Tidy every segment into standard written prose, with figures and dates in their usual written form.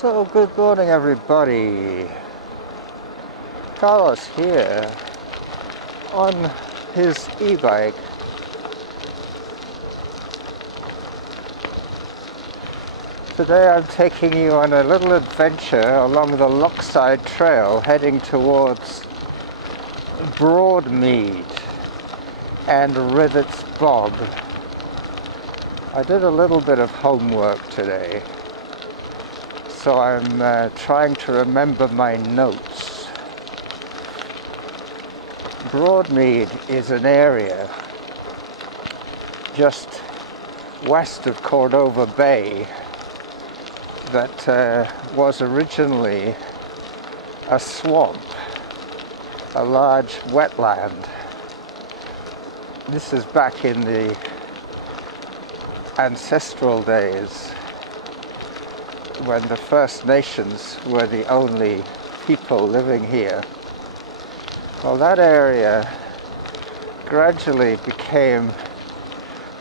So, good morning everybody. Carlos here on his e-bike. Today I'm taking you on a little adventure along the Lochside Trail heading towards Broadmead and Rithet's Bog. I did a little bit of homework today, so I'm trying to remember my notes. Broadmead is an area just west of Cordova Bay that was originally a swamp, a large wetland. This is back in the ancestral days when the First Nations were the only people living here. Well, that area gradually became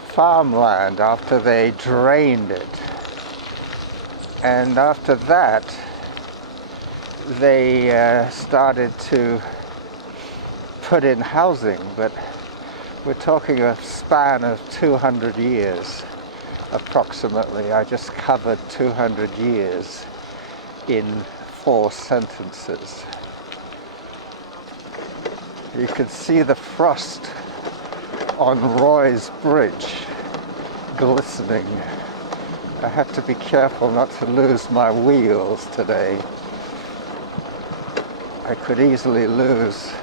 farmland after they drained it. And after that, they started to put in housing, but we're talking a span of 200 years approximately. I just covered 200 years in 4 sentences. You can see the frost on Roy's Bridge glistening. I have to be careful not to lose my wheels today. I could easily lose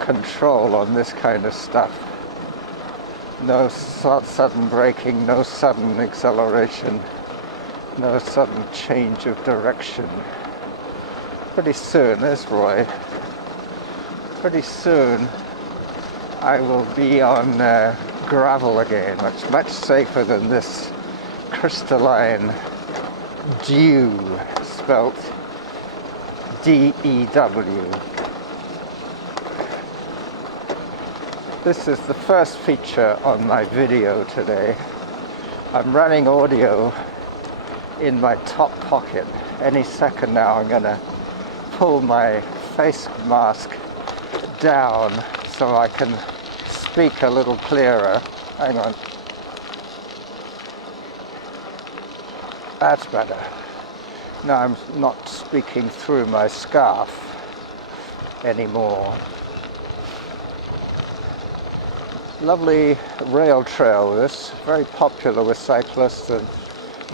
control on this kind of stuff. No sudden braking, no sudden acceleration, no sudden change of direction. Pretty soon, there's Roy. Pretty soon I will be on gravel again, much safer than this crystalline dew, spelt D-E-W. This is the first feature on my video today. I'm running audio in my top pocket. Any second now I'm gonna pull my face mask down so I can speak a little clearer. Hang on. That's better. Now I'm not speaking through my scarf anymore. Lovely rail trail this, very popular with cyclists and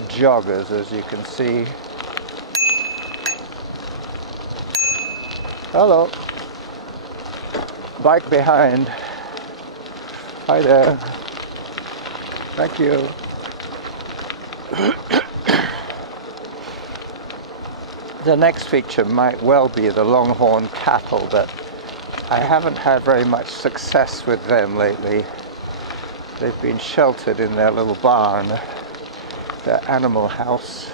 joggers, as you can see. Hello. Bike behind. Hi there. Thank you. The next feature might well be the longhorn cattle, but I haven't had very much success with them lately. They've been sheltered in their little barn, their animal house.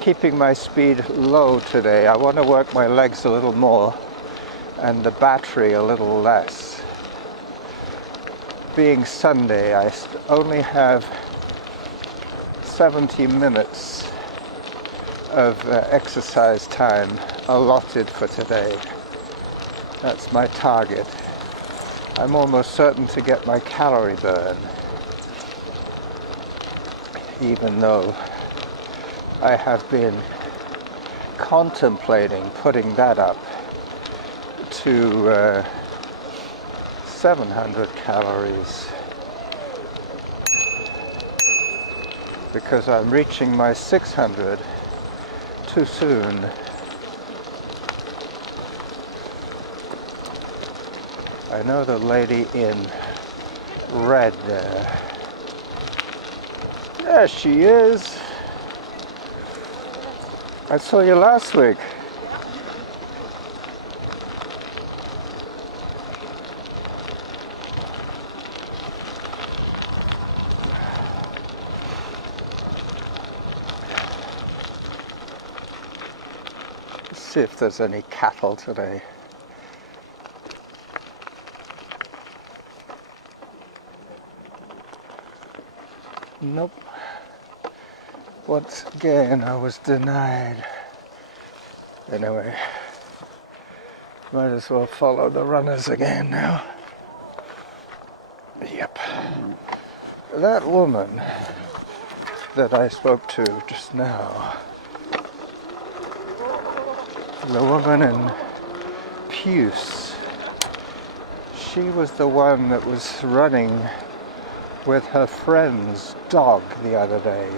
Keeping my speed low today. I want to work my legs a little more and the battery a little less. Being Sunday, I only have 70 minutes of exercise time allotted for today. That's my target. I'm almost certain to get my calorie burn, even though I have been contemplating putting that up to 700 calories, because I'm reaching my 600 too soon. I know the lady in red there. There she is. I saw you last week. Let's see if there's any cattle today. Nope. Once again I was denied. Anyway, might as well follow the runners again now. Yep. That woman that I spoke to just now, the woman in Puce, she was the one that was running with her friend's dog the other day.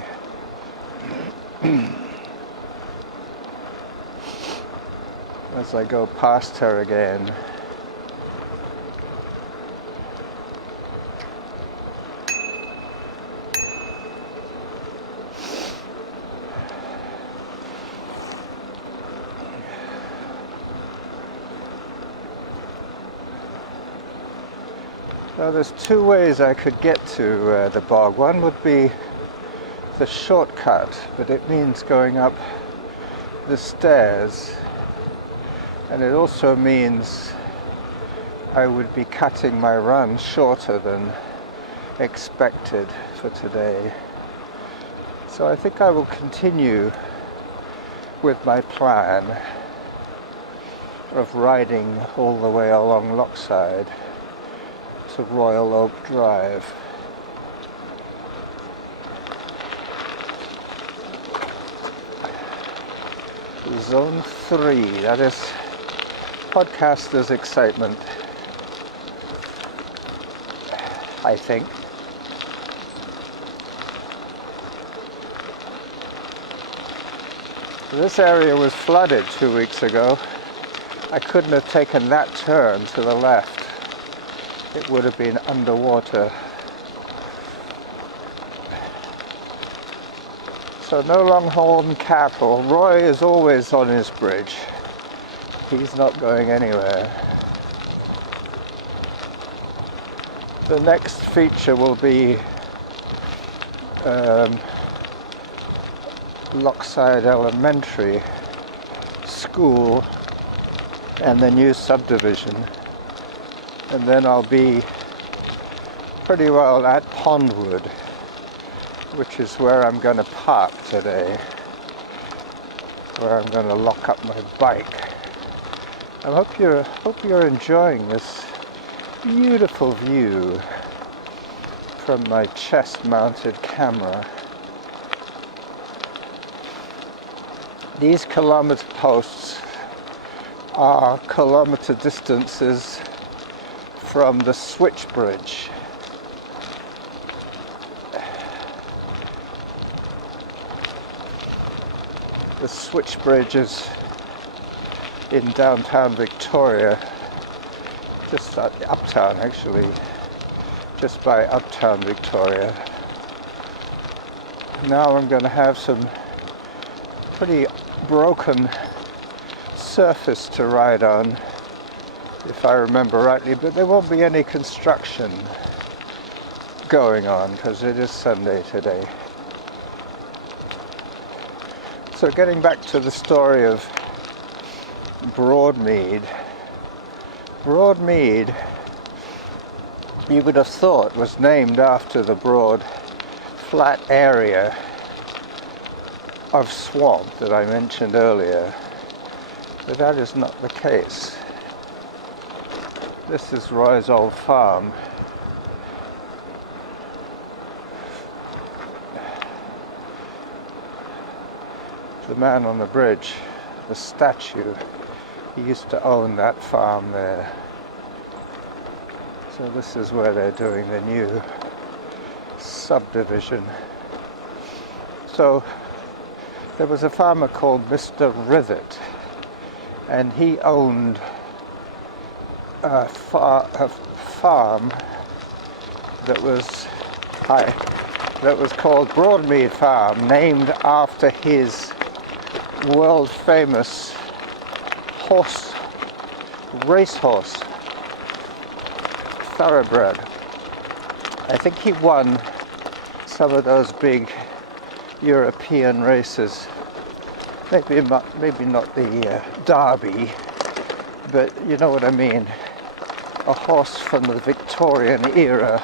As I go past her again, now there's two ways I could get to the bog. One would be the shortcut, but it means going up the stairs, and it also means I would be cutting my run shorter than expected for today. So I think I will continue with my plan of riding all the way along Lochside to Royal Oak Drive. Zone 3, that is podcaster's excitement, I think. This area was flooded 2 weeks ago. I couldn't have taken that turn to the left. It would have been underwater. So no longhorn cattle. Roy is always on his bridge. He's not going anywhere. The next feature will be Lochside Elementary School and the new subdivision. And then I'll be pretty well at Pondwood, which is where I'm going to park today, where I'm going to lock up my bike. I hope you're enjoying this beautiful view from my chest-mounted camera. These kilometer posts are kilometer distances from the switch bridge. The switch bridge is in downtown Victoria, just uptown actually, just by uptown Victoria. Now I'm going to have some pretty broken surface to ride on, if I remember rightly, but there won't be any construction going on because it is Sunday today. So getting back to the story of Broadmead. Broadmead, you would have thought, was named after the broad, flat area of swamp that I mentioned earlier, but that is not the case. This is Roy's old farm. The man on the bridge, the statue, he used to own that farm there. So this is where they're doing the new subdivision. So there was a farmer called Mr. Rithet, and he owned a farm that was called Broadmead Farm, named after his world famous racehorse, thoroughbred. I think he won some of those big European races. Maybe not the Derby, but you know what I mean. A horse from the Victorian era,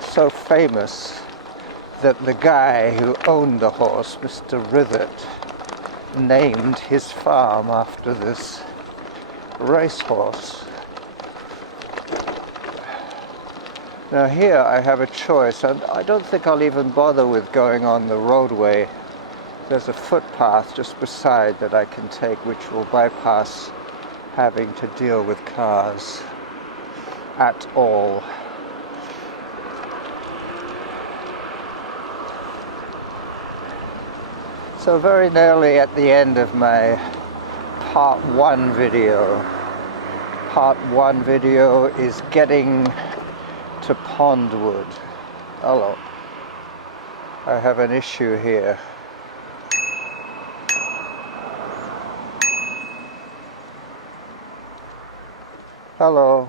so famous that the guy who owned the horse, Mr. Rithet, named his farm after this racehorse. Now here I have a choice, and I don't think I'll even bother with going on the roadway. There's a footpath just beside that I can take, which will bypass having to deal with cars at all. So very nearly at the end of my part 1 video. Part 1 video is getting to Pondwood. Hello. I have an issue here. Hello.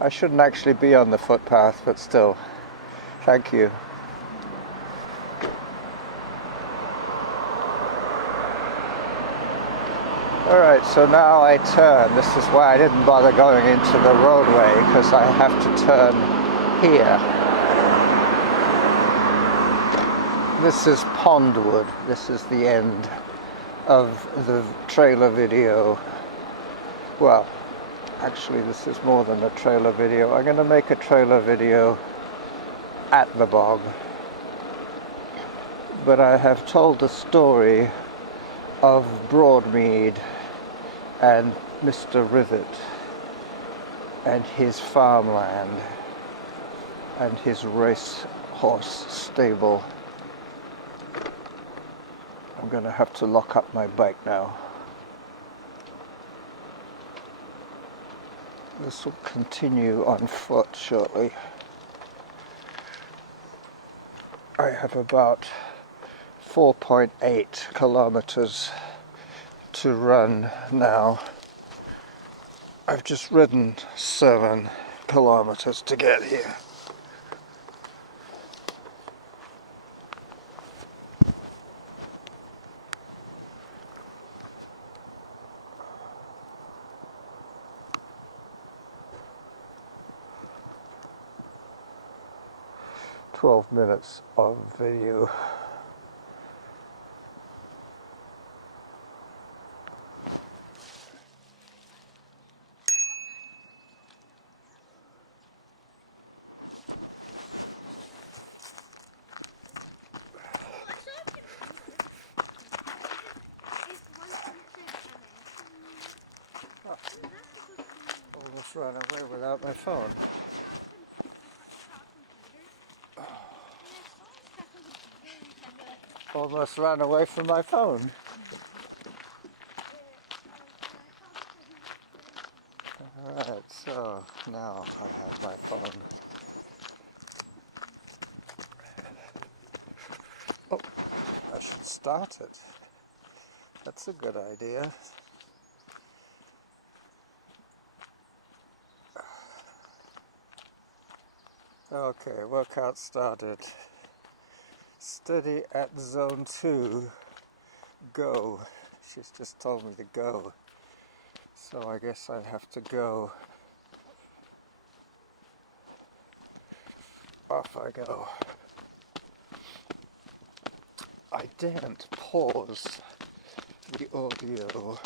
I shouldn't actually be on the footpath, but still. Thank you. Alright, so now I turn. This is why I didn't bother going into the roadway, because I have to turn here. This is Pondwood. This is the end of the trailer video. Well, actually this is more than a trailer video. I'm going to make a trailer video at the bog. But I have told the story of Broadmead and Mr. Rithet and his farmland and his racehorse stable. I'm going to have to lock up my bike now. This will continue on foot shortly. I have about 4.8 kilometers to run now. I've just ridden 7 kilometers to get here. "12 minutes of video." Almost ran away without my phone. Almost ran away from my phone. Alright, so now I have my phone. Oh, I should start it. That's a good idea. Okay, workout started. Steady at zone 2. Go. She's just told me to go. So I guess I have to go. Off I go. I daren't pause the audio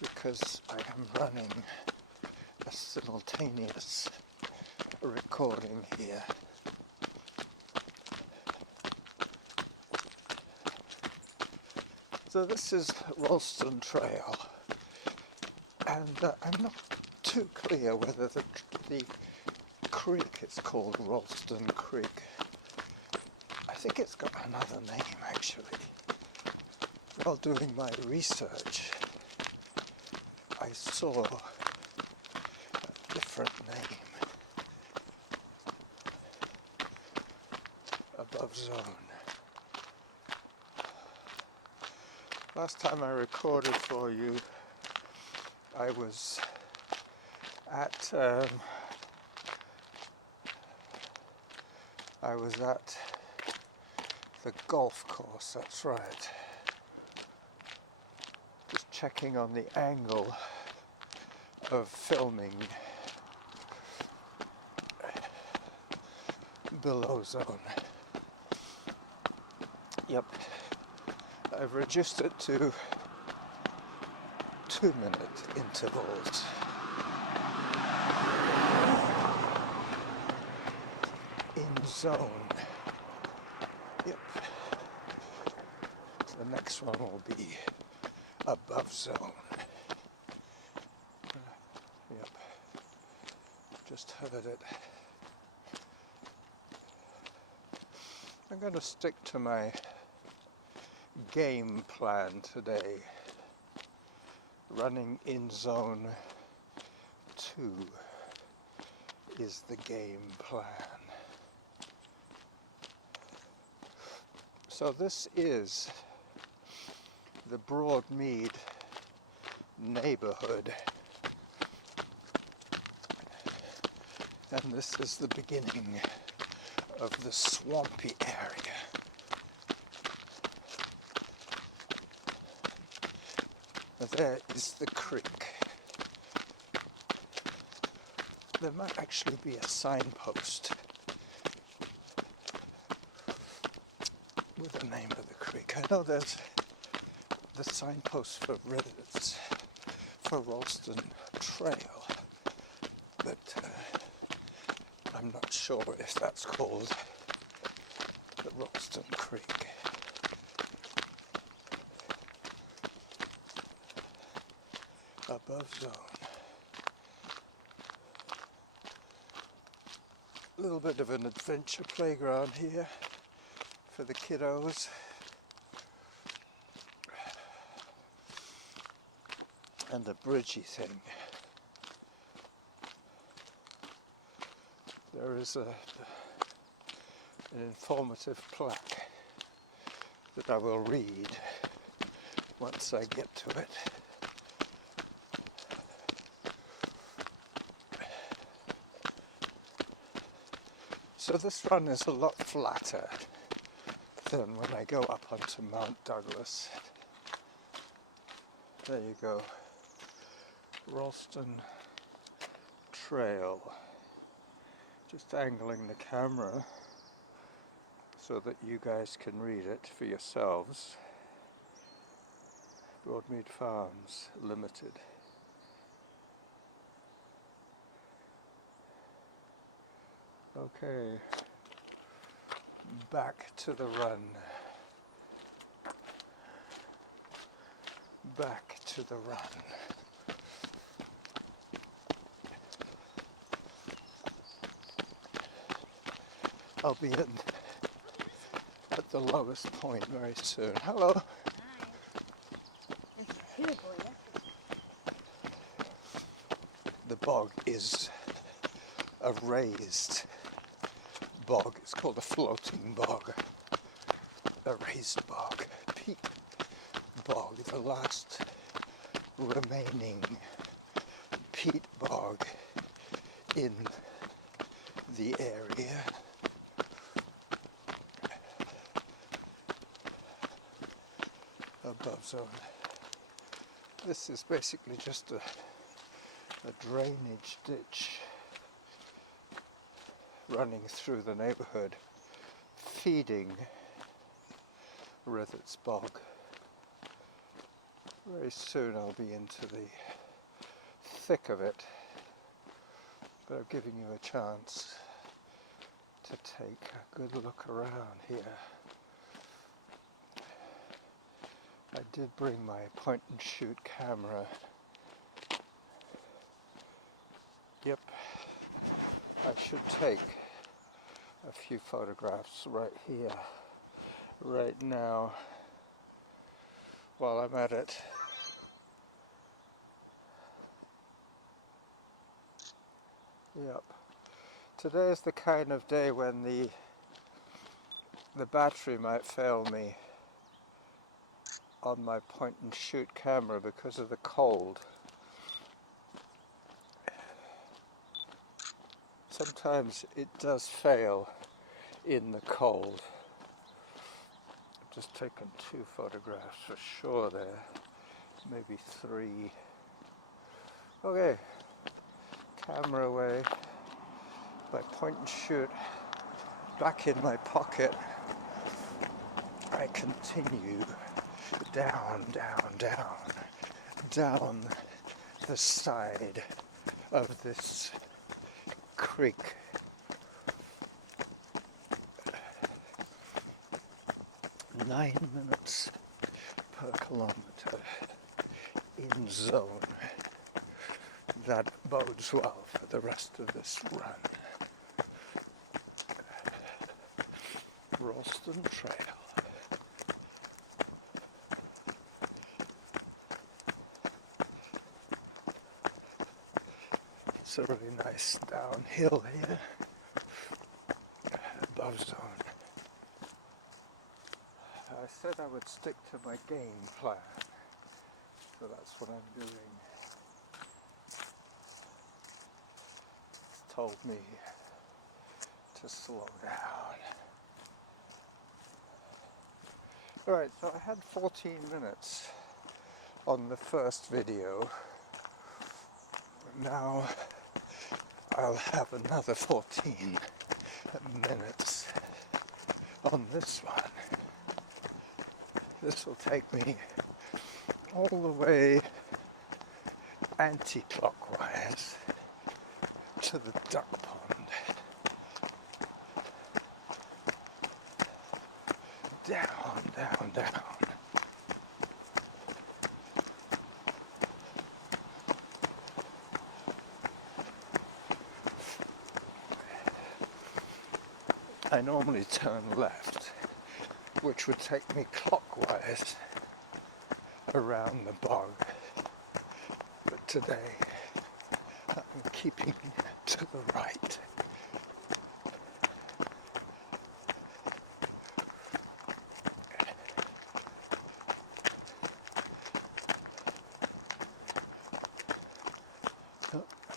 because I am running a simultaneous recording here. So this is Ralston Trail, and I'm not too clear whether the creek is called Ralston Creek. I think it's got another name actually. While doing my research, I saw a different name above zone. Last time I recorded for you, I was at the golf course. That's right. Just checking on the angle of filming below zone. Yep, I've reduced it to 2-minute intervals. In zone. Yep. The next one will be above zone. Yep. Just heard it. I'm going to stick to my game plan today. Running in zone 2 is the game plan. So this is the Broadmead neighborhood, and this is the beginning of the swampy area. There is the creek. There might actually be a signpost with the name of the creek. I know there's the signpost for Rithet's, for Ralston Trail, but I'm not sure if that's called the Ralston Creek. Above zone. A little bit of an adventure playground here for the kiddos. And a bridgey thing. There is an informative plaque that I will read once I get to it. So this run is a lot flatter than when I go up onto Mount Douglas. There you go. Ralston Trail. Just angling the camera so that you guys can read it for yourselves. Broadmead Farms Limited. Okay, back to the run. Back to the run. I'll be at the lowest point very soon. Hello. Hi. This is beautiful, yes? The bog is a raised bog. It's called a floating bog. A raised bog. Peat bog. The last remaining peat bog in the area. Above zone. This is basically just a drainage ditch running through the neighborhood, feeding Rithet's Bog. Very soon I'll be into the thick of it, but I'm giving you a chance to take a good look around here. I did bring my point and shoot camera. Yep, I should take a few photographs right here, right now, while I'm at it. Yep, today is the kind of day when the battery might fail me on my point and shoot camera because of the cold. Sometimes it does fail in the cold. I've just taken 2 photographs for sure there, maybe 3. Okay, camera away, my point and shoot back in my pocket. I continue down the side of this creek. Nine minutes per kilometer in zone. That bodes well for the rest of this run. Ralston Trail. It's a really nice downhill here, above zone. I said I would stick to my game plan, so that's what I'm doing. Told me to slow down. Alright, so I had 14 minutes on the first video. Now I'll have another 14 minutes on this one. This will take me all the way anti-clockwise to the duck pond. Down. I normally turn left, which would take me clockwise around the bog, but today I'm keeping to the right.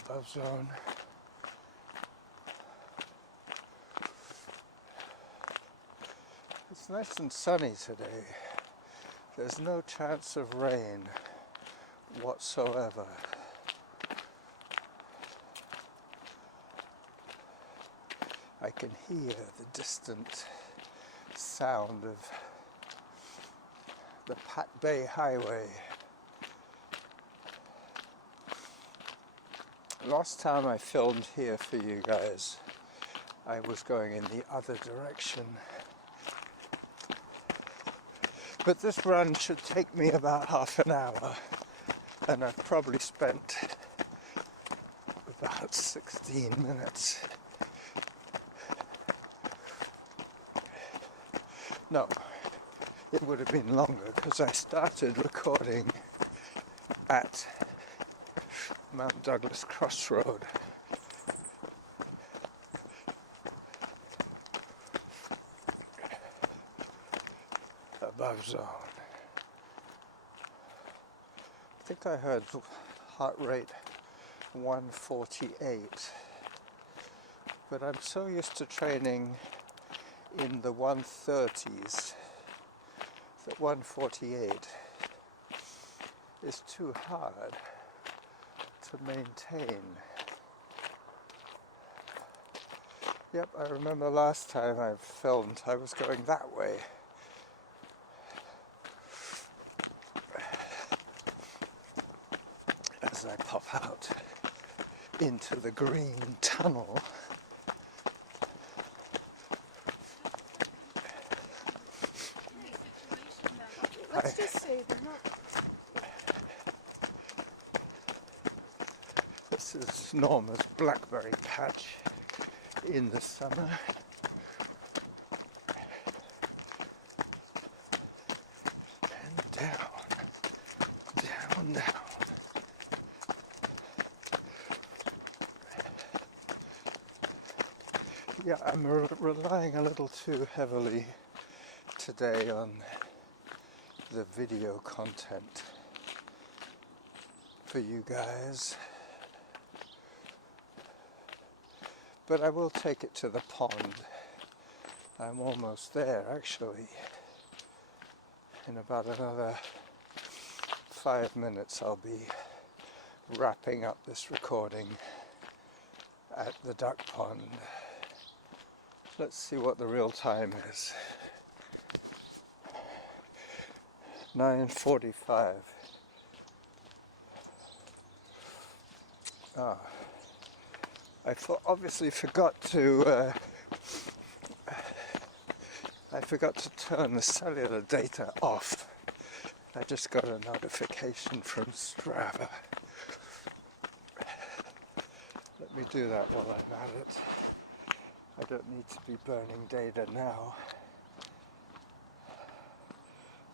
Above zone. It's nice and sunny today. There's no chance of rain whatsoever. I can hear the distant sound of the Pat Bay Highway. Last time I filmed here for you guys, I was going in the other direction. But this run should take me about half an hour, and I've probably spent about 16 minutes. No, it would have been longer because I started recording at Mount Douglas Crossroad. Above zone. I think I heard heart rate 148, but I'm so used to training in the 130s that 148 is too hard to maintain. Yep, I remember last time I filmed I was going that way. As I pop out into the green tunnel. Let's just say they're not. This is Norma's blackberry patch in the summer. And down. Yeah, I'm relying a little too heavily today on the video content for you guys. But I will take it to the pond. I'm almost there actually. In about another 5 minutes I'll be wrapping up this recording at the duck pond. Let's see what the real time is. 9:45. I obviously forgot to turn the cellular data off. I just got a notification from Strava. Let me do that while I'm at it. I don't need to be burning data now.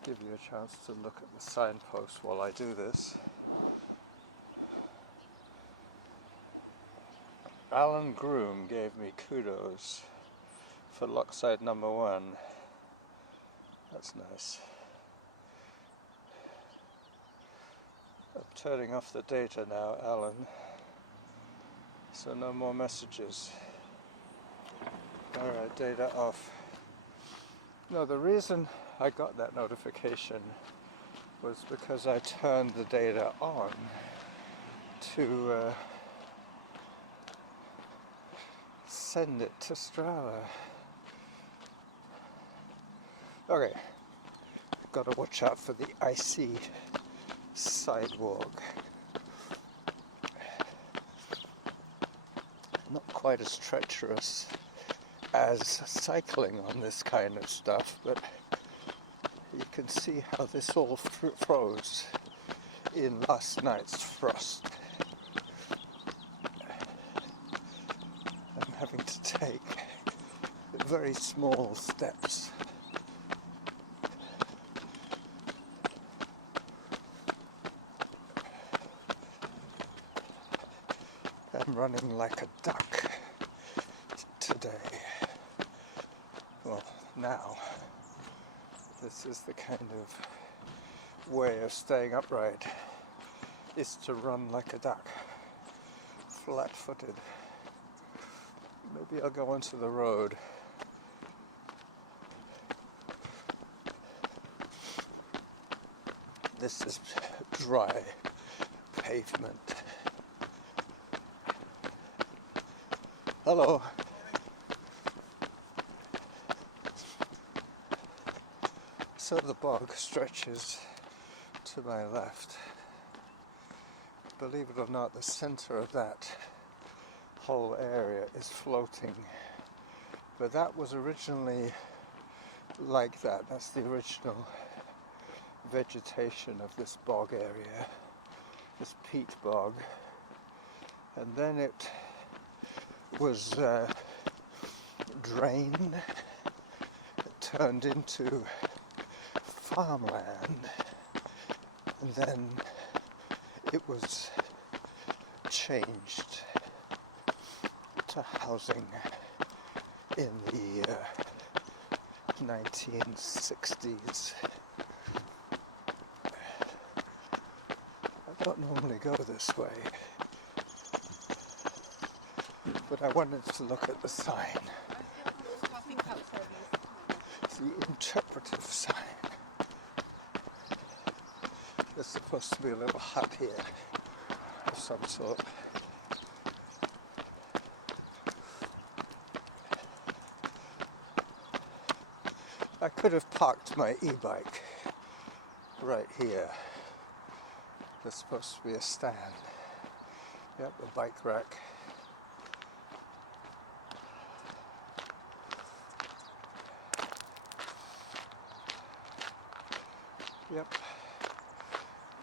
Give you a chance to look at the signpost while I do this. Alan Groom gave me kudos for lockside number 1. That's nice. I'm turning off the data now, Alan, so no more messages. Alright, data off. No, the reason I got that notification was because I turned the data on to send it to Strava. Okay, gotta watch out for the icy sidewalk. Not quite as treacherous as cycling on this kind of stuff, but you can see how this all froze in last night's frost. I'm having to take very small steps. I'm running like a duck today. Well, now. This is the kind of way of staying upright, is to run like a duck, flat-footed. Maybe I'll go onto the road. This is dry pavement. Hello. So the bog stretches to my left. Believe it or not, the center of that whole area is floating. But that was originally like that. That's the original vegetation of this bog area, this peat bog. And then it was drained, it turned into farmland, and then it was changed to housing in the 1960s. I don't normally go this way, but I wanted to look at the sign. It's the interpretive sign. There's supposed to be a little hut here of some sort. I could have parked my e-bike right here. There's supposed to be a stand. Yep, a bike rack. Yep,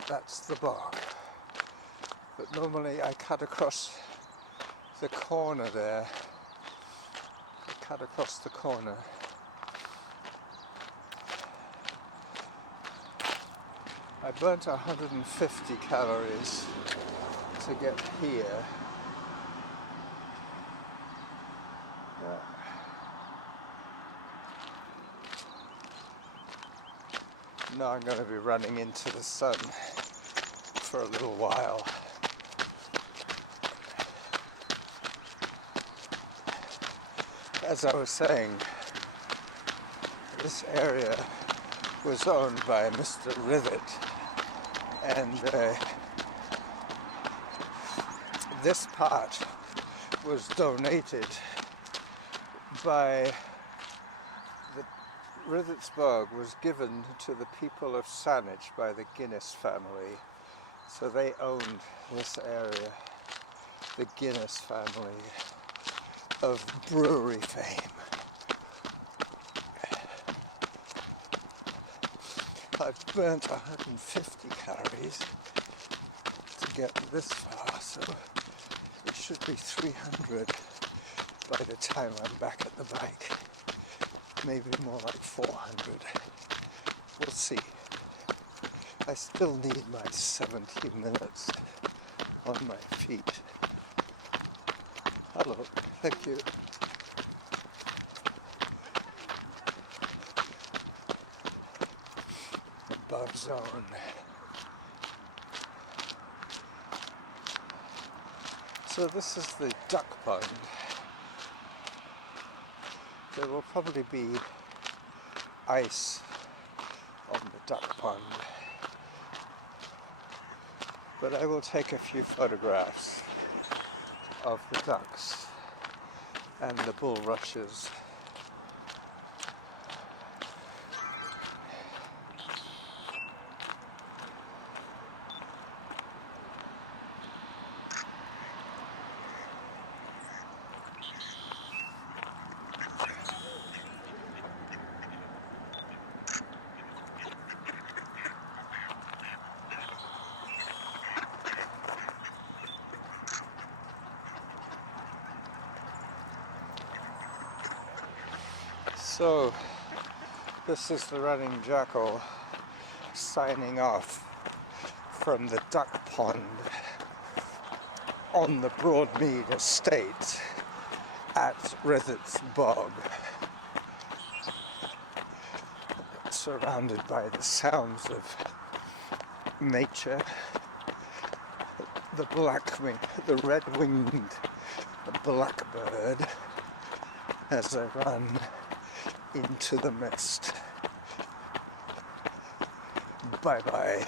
that's the bog. But normally I cut across the corner there. Cut across the corner. I burnt 150 calories to get here. Now I'm going to be running into the sun for a little while. As I was saying, this area was owned by Mr. Rithet, and this part was donated by the Rithet's Bog was given to the people of Saanich by the Guinness family. So they owned this area, the Guinness family of brewery fame. I've burnt 150 calories to get this far, so it should be 300 by the time I'm back at the bike. Maybe more like 400. We'll see. I still need my 70 minutes on my feet. Hello, thank you. Above zone. So this is the duck pond. There will probably be ice on the duck pond, but I will take a few photographs of the ducks and the bulrushes. So, this is the running jackal signing off from the duck pond on the Broadmead estate at Rithet's Bog, surrounded by the sounds of nature, the red-winged blackbird as I run into the mist. Bye bye.